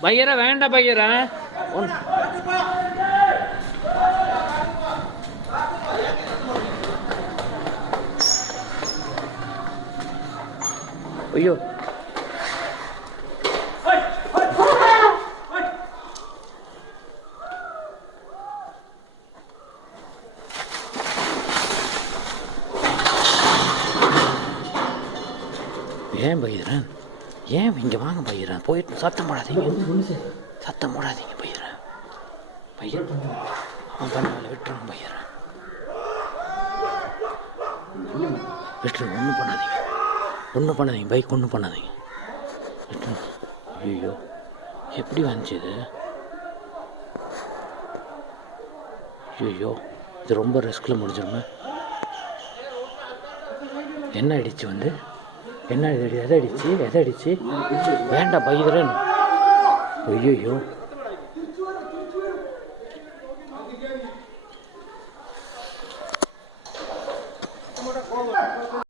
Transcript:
பையரா வேண்டாம் பையரா ஐயோ ஏன் பையரன் ஏன் இங்கே வாங்க பையரன் போயிட்டு சத்தம் போடாதீங்க சத்தம் போடாதீங்க பையரன் அவன் பண்ணால விட்டுருங்க பையரன் விட்டுருங்க ஒன்றும் பண்ணாதீங்க பைக் ஒன்றும் பண்ணாதீங்க விட்டுருங்க ஐயோ எப்படி வந்துச்சு இது ஐயோ இது ரொம்ப ரிஸ்கில் முடிஞ்சிருமே என்ன ஆயிடுச்சு வந்து என்ன எதை அடிச்சு வேண்டாம் பையரன் ஐயோ